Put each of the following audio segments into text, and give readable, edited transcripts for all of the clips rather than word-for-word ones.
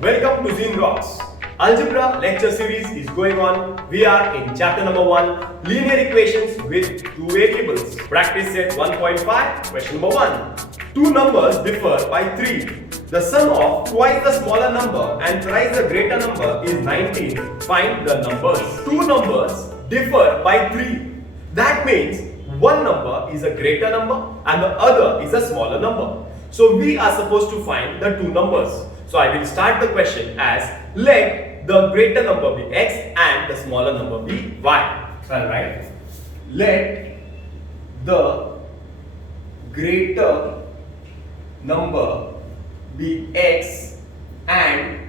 Welcome to Zine Rocks. Algebra lecture series is going on. We are in chapter number 1, linear equations with two variables. Practice set 1.5, question number 1. Two numbers differ by 3. The sum of twice the smaller number and thrice the greater number is 19. Find the numbers. Two numbers differ by 3. That means one number is a greater number and the other is a smaller number. So we are supposed to find the two numbers. So I will start the question as let the greater number be x and the smaller number be y. So I'll write let the greater number be x and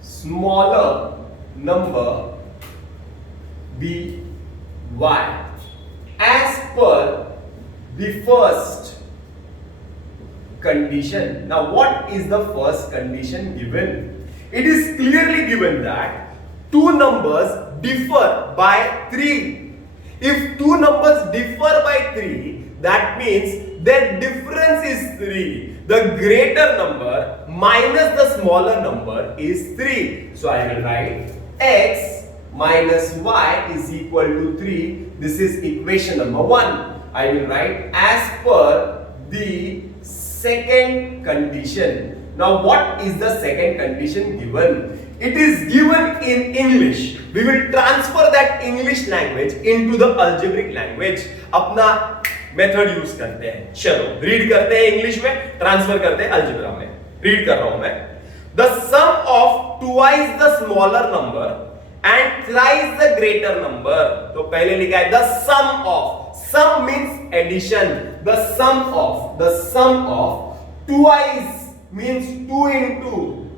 smaller number be y as per the first condition. Now what is the first condition given? It is clearly given that two numbers differ by 3. If two numbers differ by 3, that means their difference is 3. The greater number minus the smaller number is 3. So I will write x minus y is equal to 3. This is equation number 1. I will write as per the second condition. Now what is the second condition given? It is given in English. We will transfer that English language into the algebraic language. अपना method use करते हैं. चलो read करते हैं English में, transfer करते हैं algebra में. रीड कर रहा हूं मैं. The sum of twice the smaller number and thrice the greater number. तो पहले लिखा है the sum of. Sum means addition. The sum of twice means 2 into.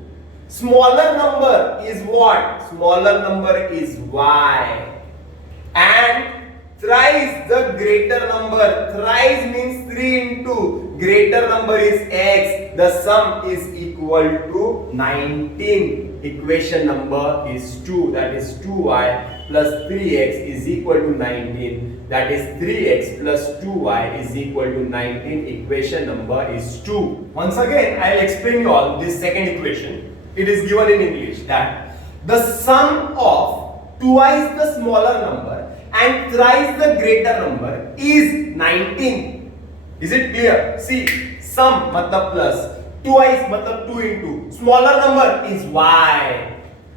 Smaller number is what? Smaller number is y. And thrice the greater number. Thrice means 3 into. Greater number is x. The sum is equal to 19. Equation number is 2. That is 2y plus 3x is equal to 19. That is 3x plus 2y is equal to 19. Equation number is 2. Once again, I will explain you all this second equation. It is given in English that the sum of twice the smaller number and thrice the greater number is 19. Is it clear? See, sum matlab plus, twice matlab 2 into, smaller number is y,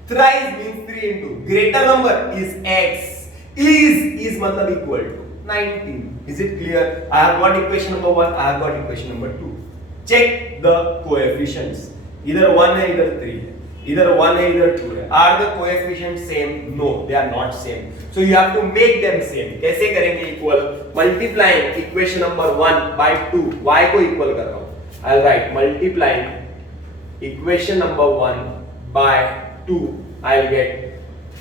thrice means 3 into, greater number is x. Is matlab equal to 19. Is it clear? I have got equation number 1, I have got equation number 2. Check the coefficients. Either 1 है, either 3 है. Either 1 है, either 2 है. Are the coefficients same? No, they are not same. So you have to make them same. कैसे करेंगे equal? Multiplying equation number 1 by 2. Y को equal कर रहा हूँ. I'll write multiplying equation number 1 by 2. I'll get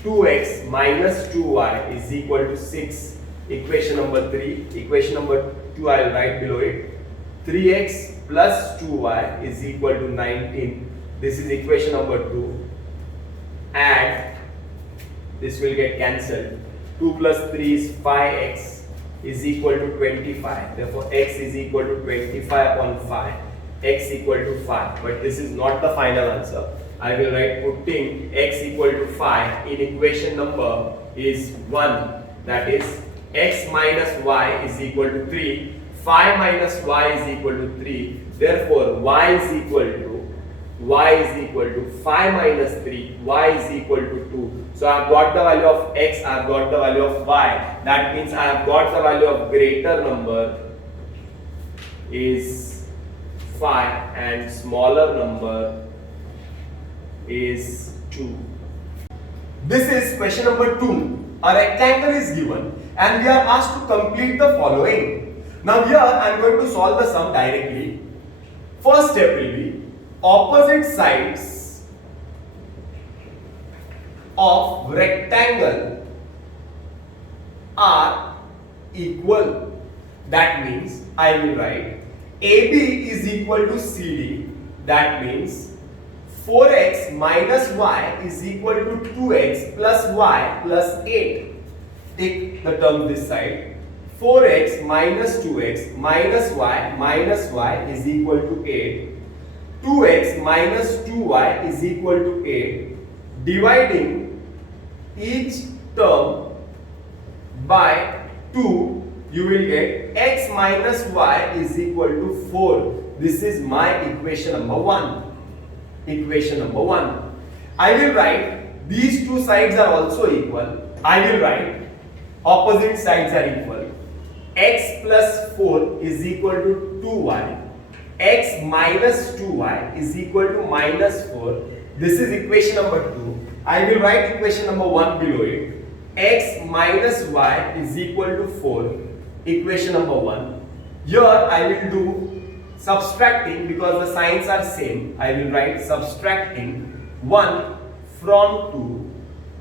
2x minus 2y is equal to 6. Equation number 3. Equation number 2 I will write below it. 3x plus 2y is equal to 19. This is equation number 2. Add. This will get cancelled. 2 plus 3 is 5x is equal to 25. Therefore x is equal to 25 upon 5. X equal to 5. But this is not the final answer. I will write putting x equal to 5 in equation number is 1. That is x minus y is equal to 3. 5 minus y is equal to 3. Therefore y is equal to 5 minus 3. Y is equal to 2. So I have got the value of x, I have got the value of y. That means I have got the value of greater number is 5 and smaller number is 2. This is question number 2. A rectangle is given and we are asked to complete the following. Now here I am going to solve the sum directly. First step will be opposite sides of rectangle are equal. That means I will write AB is equal to CD. That means 4x minus y is equal to 2x plus y plus 8. Take the term this side. 4x minus 2x minus y is equal to 8. 2x minus 2y is equal to 8. Dividing each term by 2, you will get x minus y is equal to 4. This is my equation number 1. Equation number 1. I will write these two sides are also equal. I will write opposite sides are equal. X plus 4 is equal to 2y. X minus 2y is equal to minus 4. This is equation number 2. I will write equation number 1 below it. X minus y is equal to 4. Equation number 1. Here I will do subtracting because the signs are same. I will write subtracting 1 from 2,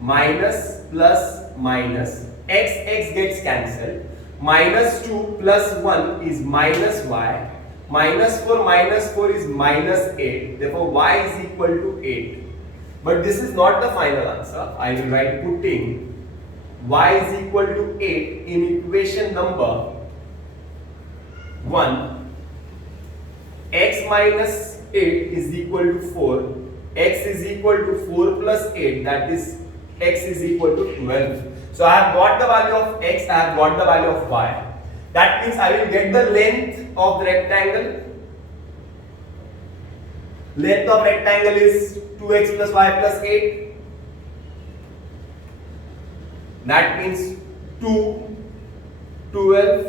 minus plus minus. X gets cancelled. Minus 2 plus 1 is minus y. Minus 4 is minus 8. Therefore, y is equal to 8. But this is not the final answer. I will write putting y is equal to 8 in equation number 1. X minus 8 is equal to 4. X is equal to 4 plus 8. That is x is equal to 12. So I have got the value of x. I have got the value of y. That means I will get the length of the rectangle. Length of rectangle is 2x plus y plus 8. That means 2, 12,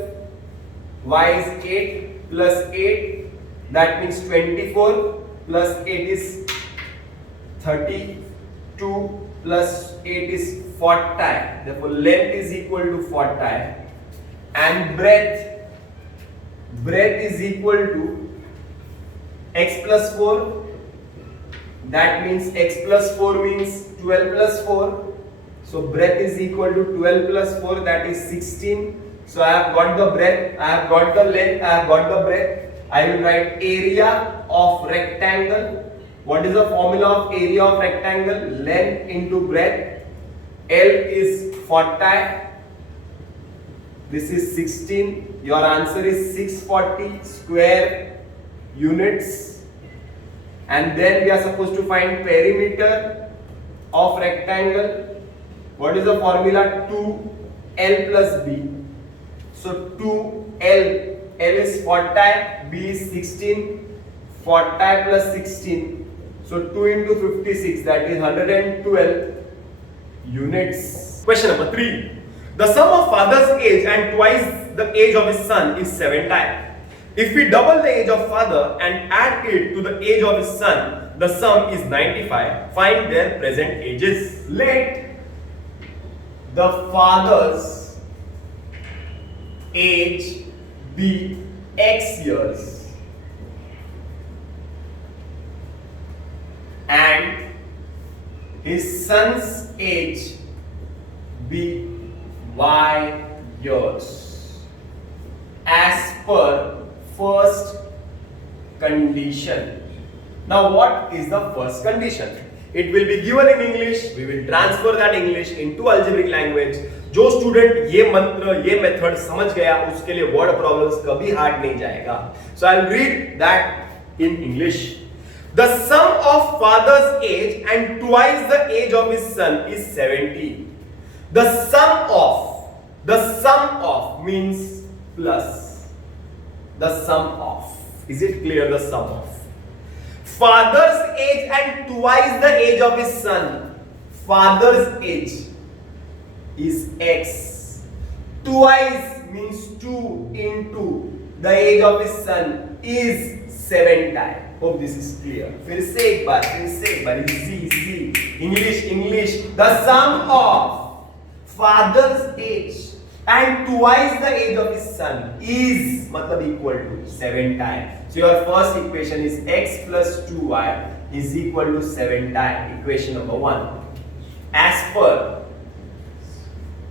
y is 8 plus 8. That means 24 plus 8 is 32 plus 8 is 40. Therefore, length is equal to 40. And breadth is equal to x plus 4. That means x plus 4 means 12 plus 4. So breadth is equal to 12 plus 4, that is 16. So I have got the breadth, I have got the length, I have got the breadth. I will write area of rectangle. What is the formula of area of rectangle? Length into breadth. L is 40. This is 16. Your answer is 640 square units. And then we are supposed to find perimeter of rectangle. What is the formula? 2L plus B. So 2L, L is 40, B is 16. 40 plus 16. So 2 into 56, that is 112 units. Question number 3. The sum of father's age and twice the age of his son is 70. If we double the age of father and add it to the age of his son, the sum is 95. Find their present ages. Let the father's age be x years and his son's age be y years as per first condition. Now what is the first condition? It will be given in English. We will transfer that English into algebraic language. जो student ये मंत्र ये method समझ गया उसके लिए word problems कभी hard नहीं जाएगा. So I'll read that in English. The sum of father's age and twice the age of his son is 70. The sum of means plus. The sum of. Is it clear? The sum of. Father's age and twice the age of his son. Father's age is x. Twice means 2 into the age of his son is 7 times. Hope this is clear. फिर से एक बार Z English. The sum of father's age and twice the age of his son is मतलब equal to 7 times. So your first equation is x plus 2y is equal to 7 times. Equation number 1. As per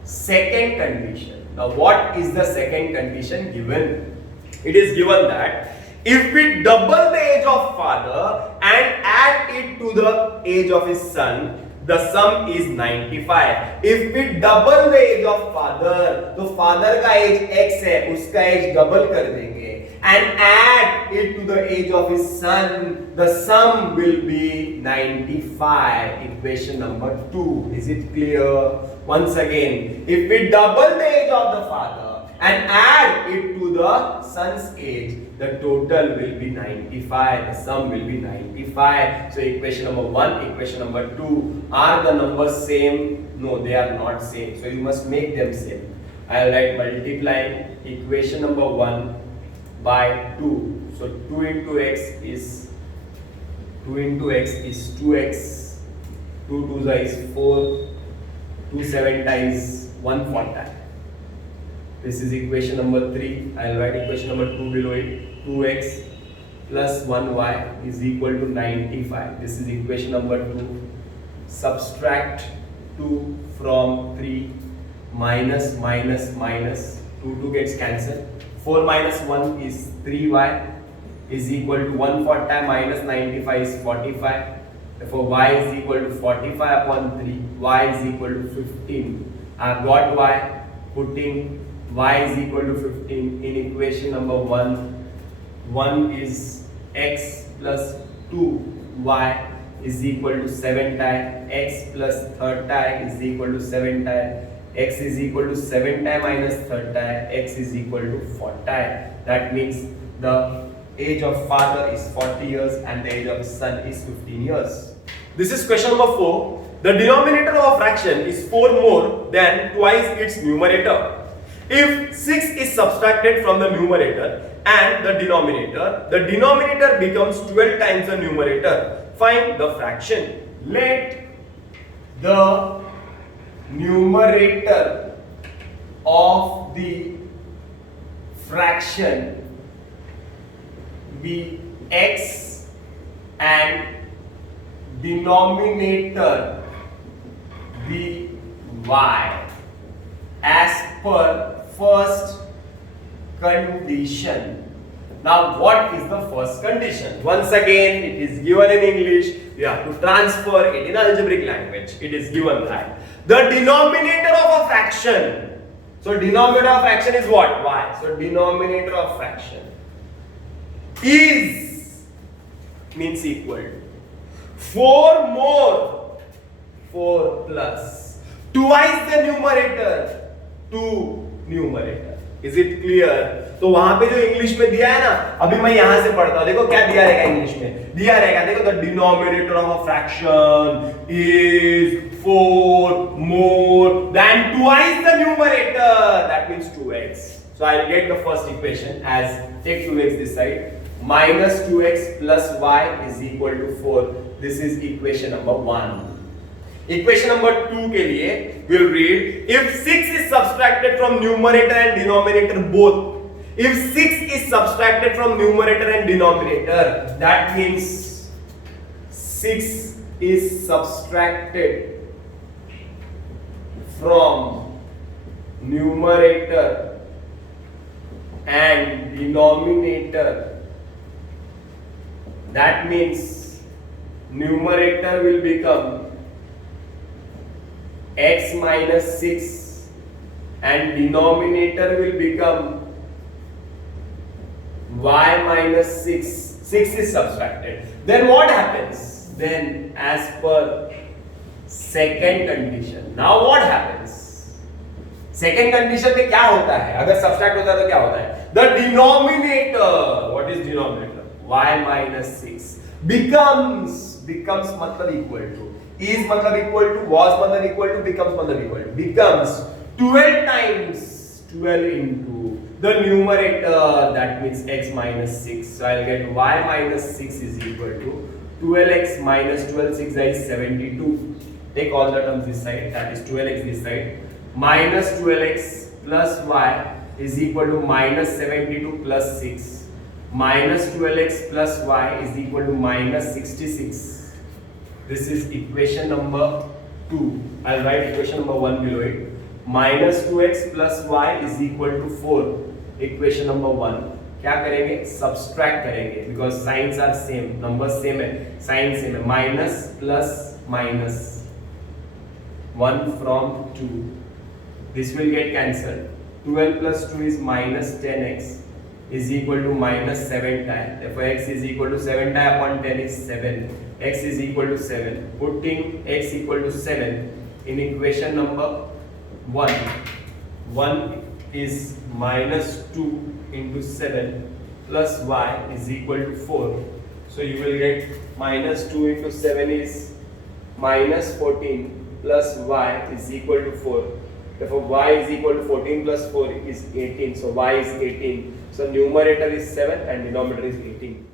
second condition. Now what is the second condition given? It is given that if we double the age of father and add it to the age of his son, the sum is 95. If we double the age of father, तो father का age x है, उसका age double कर देंगे. and add it to the age of his son, the sum will be 95. Equation number 2. Is it clear? Once again, if we double the age of the father and add it to the son's age, the total will be 95. The sum will be 95. So equation number 1, equation number 2, are the numbers same? No, they are not same. So you must make them same. I will write multiplying equation number 1 by 2. So 2 into x is 2x. 2 2 is 4. 2 7 times 140. This is equation number 3. I will write equation number 2 below it. 2x plus 1y is equal to 95. This is equation number 2. Subtract 2 from 3. Minus 2 gets cancelled. 4 minus 1 is 3y is equal to 140 minus 95 is 45. Therefore y is equal to 45 upon 3. Y is equal to 15. I have got y. Putting y is equal to 15 in equation number 1. 1 is x plus 2y is equal to 7 times. X plus 30 is equal to 7 times. X is equal to 7 times minus 30. X is equal to 40. That means the age of father is 40 years and the age of son is 15 years. This is question number 4. The denominator of a fraction is 4 more than twice its numerator. If 6 is subtracted from the numerator and the denominator becomes 12 times the numerator. Find the fraction. Let the numerator of the fraction be x and denominator be y as per first condition. Now what is the first condition? Once again, it is given in English. You have to transfer it in algebraic language. It is given that the denominator of a fraction. So denominator of fraction is what? Y. So denominator of fraction is means equal to 4 more 4 plus twice the numerator 2 numerator. Is it clear? तो वहां पे जो English में दिया है ना, अभी मैं यहां से पढ़ता हूं. देखो क्या दिया रहेगा इंग्लिश में. दिया रहेगा, देखो the denominator of a fraction is 4 more than twice the numerator. That means 2x. So I'll get the first equation as take 2x this side. Minus 2x plus y is equal to 4. This is equation number 1. Equation number 2 के लिए we'll read if 6 is subtracted from numerator and denominator both. If 6 is subtracted from numerator and denominator, that means 6 is subtracted from numerator and denominator. That means numerator will become x minus 6 and denominator will become y minus 6. 6 is subtracted. Then what happens? Then as per second condition. Now what happens? Second condition में क्या होता है? अगर subtract होता है तो क्या होता है? The denominator. What is denominator? Y minus 6 becomes मतलब equal to. Is मतलब equal to. Was मतलब equal to. Becomes मतलब equal to. Becomes 12 times 12 into the numerator, that means x minus 6. So I'll get y minus 6 is equal to 12x minus 12, 6 is 72. Take all the terms this side, that is 12x this side. Minus 12x plus y is equal to minus 72 plus 6. Minus 12x plus y is equal to minus 66. This is equation number 2. I'll write equation number 1 below it. Minus 2x plus y is equal to 4. Equation number 1. क्या करेंगे? Subtract करेंगे because signs are same, numbers same है, sign same है. Minus plus minus 1 from 2. This will get cancelled. 12 plus 2 is minus 10x. is equal to minus 7 tie. Therefore, x is equal to 7 tie upon 10 is 7. X is equal to 7. Putting x equal to 7 in equation number 1. 1 is minus 2 into 7 plus y is equal to 4. So you will get minus 2 into 7 is minus 14 plus y is equal to 4. Therefore, y is equal to 14 plus 4 is 18. So y is 18. So numerator is 7 and denominator is 18.